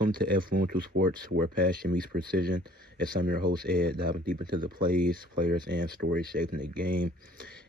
Welcome to Ed Fluential Sports, where passion meets precision. As I'm your host, Ed, diving deep into the plays, players, and stories shaping the game.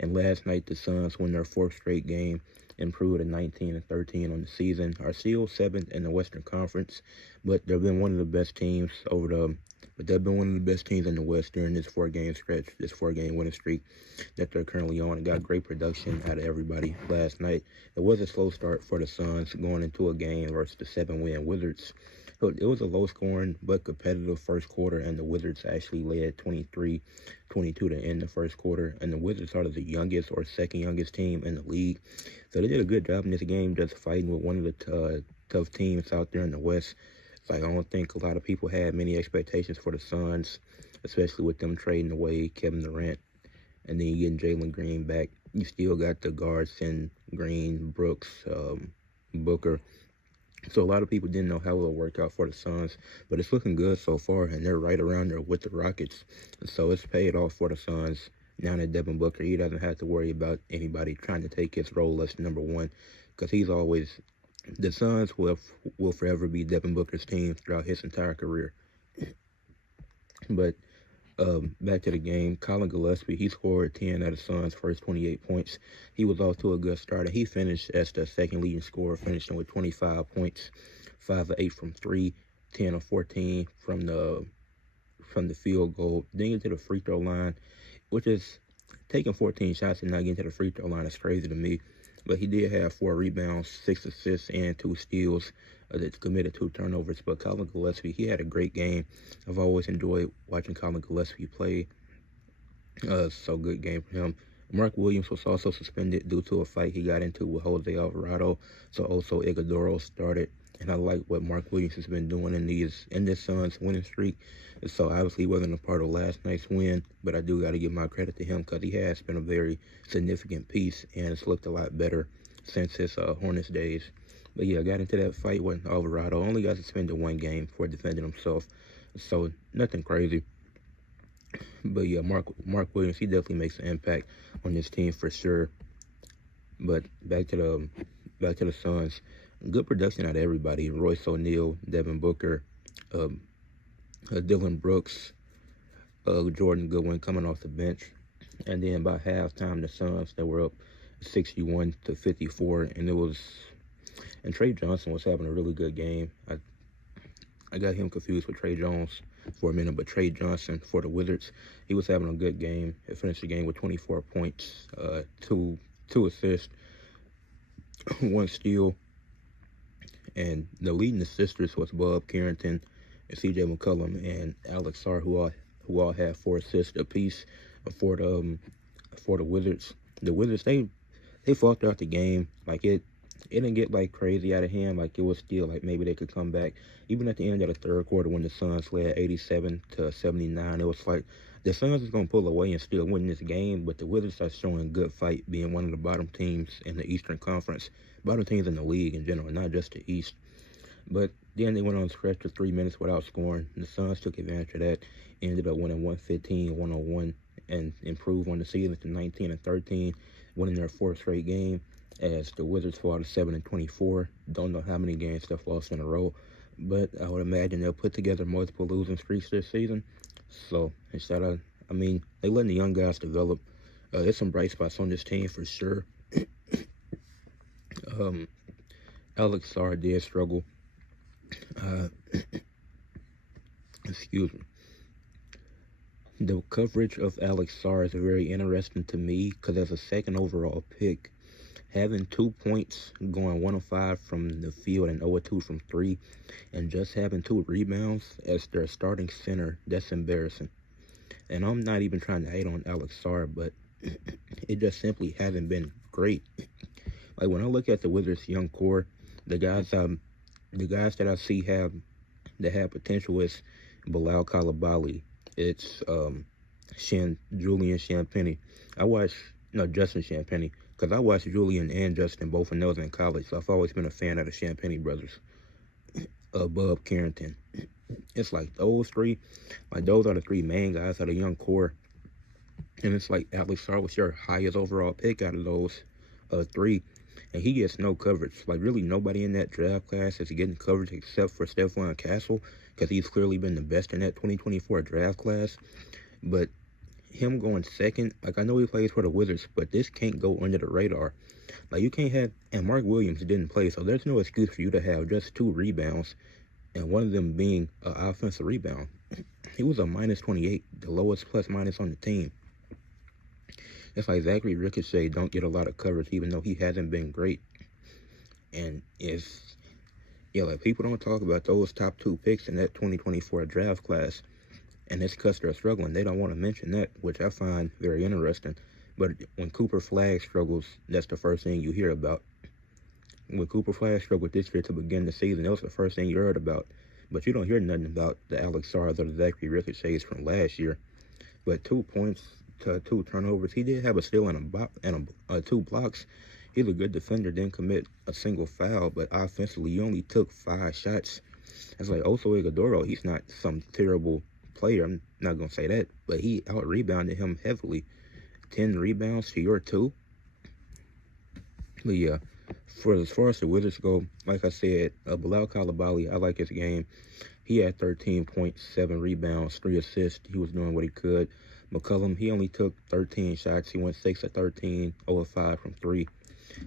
And last night, the Suns won their fourth straight game, improved to 19-13 on the season. Are still seventh in the Western Conference, but they've been one of the best teams in the West during this four-game stretch, this four-game winning streak that they're currently on. And got great production out of everybody last night. It was a slow start for the Suns going into a game versus the 7-win Wizards. So it was a low-scoring but competitive first quarter, and the Wizards actually led 23-22 to end the first quarter. And the Wizards are the youngest or second youngest team in the league. So they did a good job in this game just fighting with one of the tough teams out there in the West. It's like I don't think a lot of people had many expectations for the Suns, especially with them trading away Kevin Durant and then you getting Jalen Green back. You still got the guards in Green, Brooks, Booker. So a lot of people didn't know how it would work out for the Suns, but it's looking good so far, and they're right around there with the Rockets. So it's paid off for the Suns. Now that Devin Booker, he doesn't have to worry about anybody trying to take his role as number one, because the Suns will forever be Devin Booker's team throughout his entire career. But back to the game, Colin Gillespie, he scored 10 out of Suns' first 28 points. He was off to a good start, and he finished as the second leading scorer, finishing with 25 points, 5 of 8 from 3, 10 of 14 from the field goal. Then get to the free throw line, which is taking 14 shots and not getting to the free throw line is crazy to me. But he did have 4 rebounds, 6 assists, and 2 steals. That committed 2 turnovers. But Colin Gillespie, he had a great game. I've always enjoyed watching Colin Gillespie play. So good game for him. Mark Williams was also suspended due to a fight he got into with Jose Alvarado. So also Iguodala started. And I like what Mark Williams has been doing in this Suns winning streak. So obviously he wasn't a part of last night's win, but I do got to give my credit to him because he has been a very significant piece, and it's looked a lot better since his Hornets days. But yeah, I got into that fight with Alvarado. Only got suspended 1 game for defending himself, so nothing crazy. But yeah, Mark Williams, he definitely makes an impact on this team for sure. But back to the Suns. Good production out of everybody. Royce O'Neal, Devin Booker, Dylan Brooks, Jordan Goodwin coming off the bench. And then by halftime, the Suns, they were up 61-54, and Trey Johnson was having a really good game. I got him confused with Trey Jones for a minute, but Trey Johnson for the Wizards, he was having a good game. He finished the game with 24 points, two assists, 1 steal. And the leading assisters was Bob Carrington and C.J. McCollum and Alex Sarr, who all had 4 assists apiece for the Wizards. The Wizards, they fought throughout the game. Like it didn't get like crazy out of hand. Like it was still like maybe they could come back. Even at the end of the third quarter when the Suns led 87-79, it was like the Suns is gonna pull away and still win this game. But the Wizards are showing good fight, being one of the bottom teams in the Eastern Conference. Bottom teams in the league in general, not just the East. But then they went on a stretch for 3 minutes without scoring. The Suns took advantage of that, ended up winning 115-101, and improved on the season to 19-13, winning their 4th straight game. As the Wizards fall to 7-24. Don't know how many games they've lost in a row, but I would imagine they'll put together multiple losing streaks this season. So they letting the young guys develop. There's some bright spots on this team for sure. Alex Sarr did struggle. Excuse me. The coverage of Alex Sarr is very interesting to me because as a second overall pick, having 2 points, going 1 of 5 from the field and 0 of 2 from 3, and just having 2 rebounds as their starting center, that's embarrassing. And I'm not even trying to hate on Alex Sarr, but it just simply hasn't been great. Like when I look at the Wizards' young core, the guys that I see have potential is Bilal Coulibaly. It's Julian Champagnie. Justin Champagnie, because I watched Julian and Justin both of those in college, so I've always been a fan of the Champagnie brothers. Bob Carrington. It's like those 3, like those are the 3 main guys out of the young core. And it's like Alex Sarr was your highest overall pick out of those 3. and he gets no coverage. Like, really nobody in that draft class is getting coverage except for Stephon Castle, because he's clearly been the best in that 2024 draft class. But him going second, like, I know he plays for the Wizards, but this can't go under the radar. Like, you can't have, and Mark Williams didn't play, so there's no excuse for you to have just 2 rebounds, and one of them being an offensive rebound. He was a minus 28, the lowest plus minus on the team. It's like Zachary Ricochet don't get a lot of coverage, even though he hasn't been great. And it's, yeah, like, people don't talk about those top 2 picks in that 2024 draft class. And it's because they're struggling. They don't want to mention that, which I find very interesting. But when Cooper Flagg struggles, that's the first thing you hear about. When Cooper Flagg struggled this year to begin the season, that was the first thing you heard about. But you don't hear nothing about the Alex Sars or the Zachary Ricochets from last year. But 2 points to 2 turnovers. He did have a steal and 2 blocks. He's a good defender, didn't commit a single foul. But offensively, he only took 5 shots. It's like Oso Ighodaro, he's not some terrible player, I'm not going to say that, but he out-rebounded him heavily. 10 rebounds to your 2. But yeah, for as far as the Wizards go, like I said, Bilal Coulibaly, I like his game. He had 13.7 rebounds, 3 assists. He was doing what he could. McCollum, he only took 13 shots. He went 6 of 13, 0 of 5 from 3.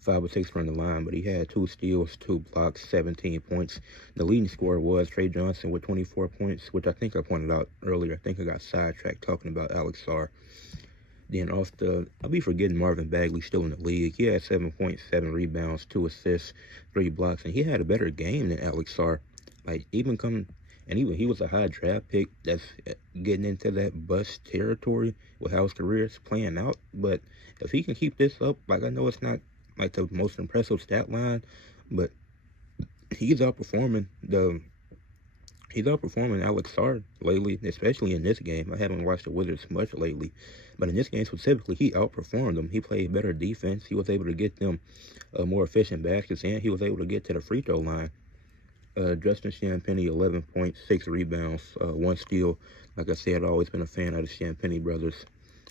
5 of 6 from the line, but he had 2 steals, 2 blocks, 17 points. The leading scorer was Trey Johnson with 24 points, which I think I pointed out earlier. I think I got sidetracked talking about Alex Sars. Then I'll be forgetting Marvin Bagley still in the league. He had 7.7 rebounds, 2 assists, 3 blocks, and he had a better game than Alex Sars. Like, he was a high draft pick that's getting into that bust territory with how his career is playing out. But if he can keep this up, like, I know it's not like the most impressive stat line, but he's outperforming Alex Sars lately, especially in this game. I haven't watched the Wizards much lately, but in this game specifically, he outperformed them. He played better defense. He was able to get them more efficient baskets, and he was able to get to the free throw line. Justin Champagnie, 11.6 rebounds, 1 steal. Like I said, I've always been a fan of the Champagnie brothers.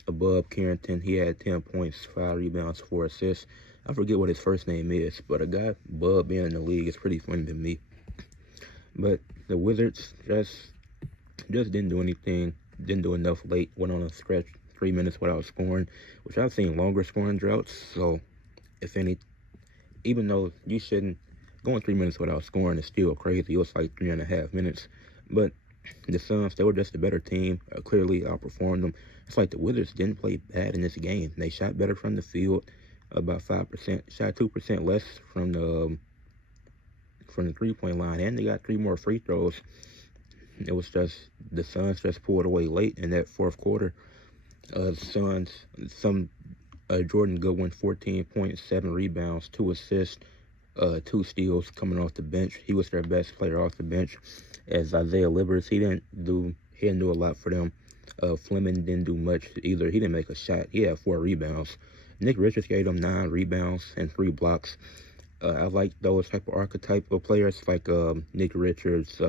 Above Carrington, he had 10 points, 5 rebounds, 4 assists. I forget what his first name is, but a guy, Bub, being in the league is pretty funny to me. But the Wizards just didn't do anything, didn't do enough late, went on a stretch 3 minutes without scoring, which I've seen longer scoring droughts. So, even though you shouldn't, going 3 minutes without scoring is still crazy. It was like 3.5 minutes. But the Suns, they were just a better team, clearly outperformed them. It's like the Wizards didn't play bad in this game. They shot better from the field, about 5%, shot 2% less from the 3-point line, and they got 3 more free throws. It was just the Suns just pulled away late in that fourth quarter. Jordan Goodwin, 14.7 rebounds, 2 assists, 2 steals coming off the bench. He was their best player off the bench. As Isaiah Livers, he didn't do a lot for them. Fleming didn't do much either. He didn't make a shot. He had 4 rebounds. Nick Richards gave them 9 rebounds and 3 blocks. I like those type of archetype of players like Nick Richards,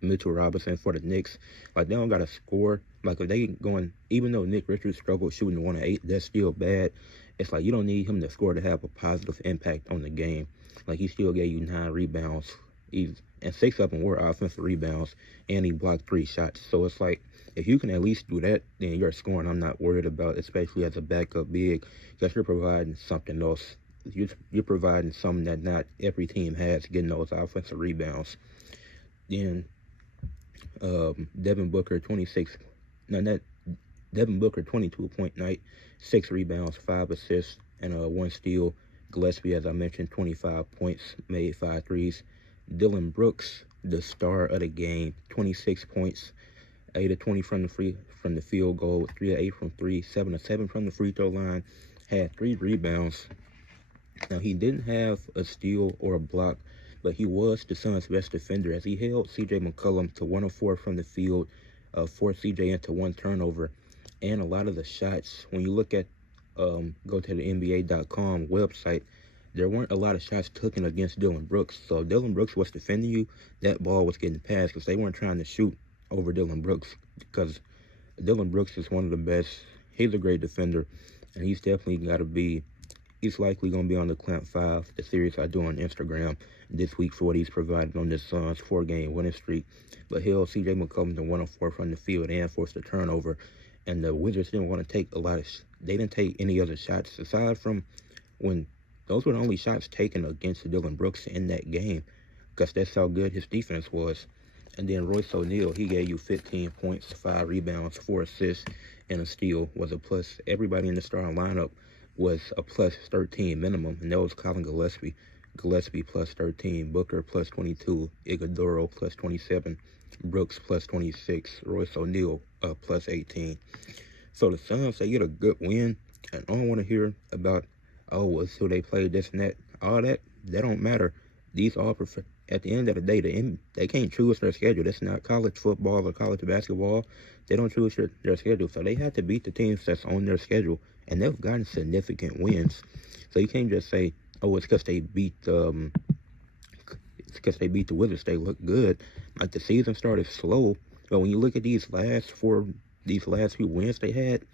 Mitchell Robinson for the Knicks. Like, they don't got to score. Like, if they going, even though Nick Richards struggled shooting 1 of 8, that's still bad. It's like you don't need him to score to have a positive impact on the game. Like, he still gave you 9 rebounds, and 6 of them were offensive rebounds, and he blocked 3 shots. So it's like, if you can at least do that, then your scoring I'm not worried about, especially as a backup big, because you're providing something else. You're providing something that not every team has, getting those offensive rebounds. Then Devin Booker, 22-point night, 6 rebounds, 5 assists, and 1 steal. Gillespie, as I mentioned, 25 points, made 5 threes. Dillon Brooks, the star of the game, 26 points, 8 of 20 from the field goal, 3 of 8 from 3, 7 of 7 from the free throw line, had 3 rebounds. Now, he didn't have a steal or a block, but he was the Suns' best defender as he held C.J. McCollum to 1 of 4 from the field, forced C.J. into 1 turnover, and a lot of the shots, when you look at, go to the NBA.com website, there weren't a lot of shots taken against Dillon Brooks. So if Dillon Brooks was defending you, that ball was getting passed because they weren't trying to shoot over Dillon Brooks, because Dillon Brooks is one of the best. He's a great defender, and he's definitely got to be He's likely going to be on the Clamp 5, the series I do on Instagram this week for what he's provided on this Suns 4-game winning streak. But hell, C.J. McCollum went 1 of 4 from the field and forced a turnover. And the Wizards didn't want to take a lot of they didn't take any other shots aside from when those were the only shots taken against Dillon Brooks in that game, because that's how good his defense was. And then Royce O'Neal, he gave you 15 points, 5 rebounds, 4 assists, and a steal, was a plus. Everybody in the starting lineup was a plus 13 minimum, and that was Colin Gillespie. Gillespie plus 13, Booker plus 22, Iguodala plus 27, Brooks plus 26, Royce O'Neal plus 18. So the Suns, they get a good win, and I don't want to hear about, oh, it's who they played, this and that. All that don't matter. These all at the end of the day, they can't choose their schedule. That's not college football or college basketball. They don't choose their schedule, so they have to beat the teams that's on their schedule, and they've gotten significant wins. So you can't just say, oh, it's because they beat the Wizards. They look good. Like, the season started slow, but when you look at these last few wins they had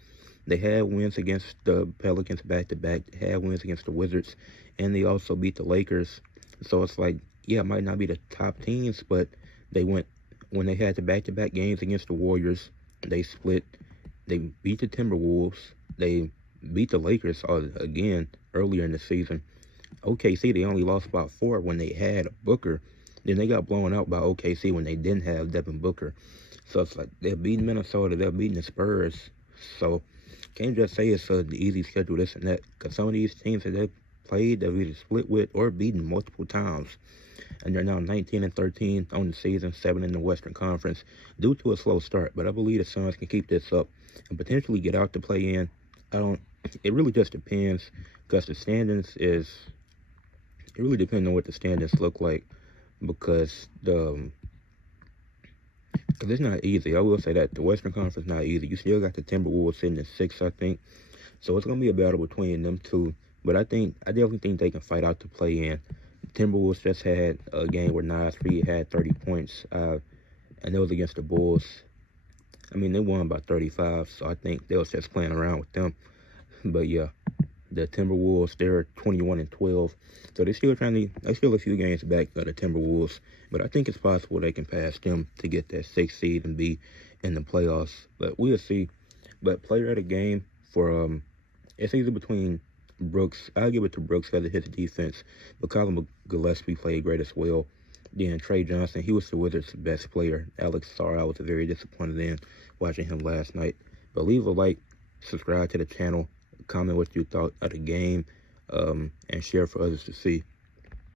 wins against the Pelicans back-to-back, they had wins against the Wizards, and they also beat the Lakers. So it's like, yeah, it might not be the top teams, but they went, when they had the back-to-back games against the Warriors, they split. They beat the Timberwolves. They beat the Lakers again earlier in the season. OKC, they only lost about 4 when they had Booker. Then they got blown out by OKC when they didn't have Devin Booker. So it's like, they're beating Minnesota, they're beating the Spurs. So can't just say it's an easy schedule, this and that, because some of these teams that they've played, they've either split with or beaten multiple times. And they're now 19-13 on the season, 7 in the Western Conference, due to a slow start. But I believe the Suns can keep this up and potentially get out to play in. It really just depends, because the standings it really depends on what the standings look like, because it's not easy. I will say that the Western Conference is not easy. You still got the Timberwolves sitting at 6, I think. So it's going to be a battle between them two. But I definitely think they can fight out to play in. The Timberwolves just had a game where Nas Reed had 30 points, and it was against the Bulls. I mean, they won by 35, so I think they was just playing around with them. But yeah, the Timberwolves, they're 21-12, so they're still a few games back of the Timberwolves. But I think it's possible they can pass them to get that 6th seed and be in the playoffs. But we'll see. But player of the game for it's either between Brooks. I'll give it to Brooks because of his defense, but Colin Gillespie played great as well. Then Trey Johnson, he was the Wizards' best player. Alex Sarr, I was very disappointed in watching him last night. But leave a like, subscribe to the channel, comment what you thought of the game, and share for others to see.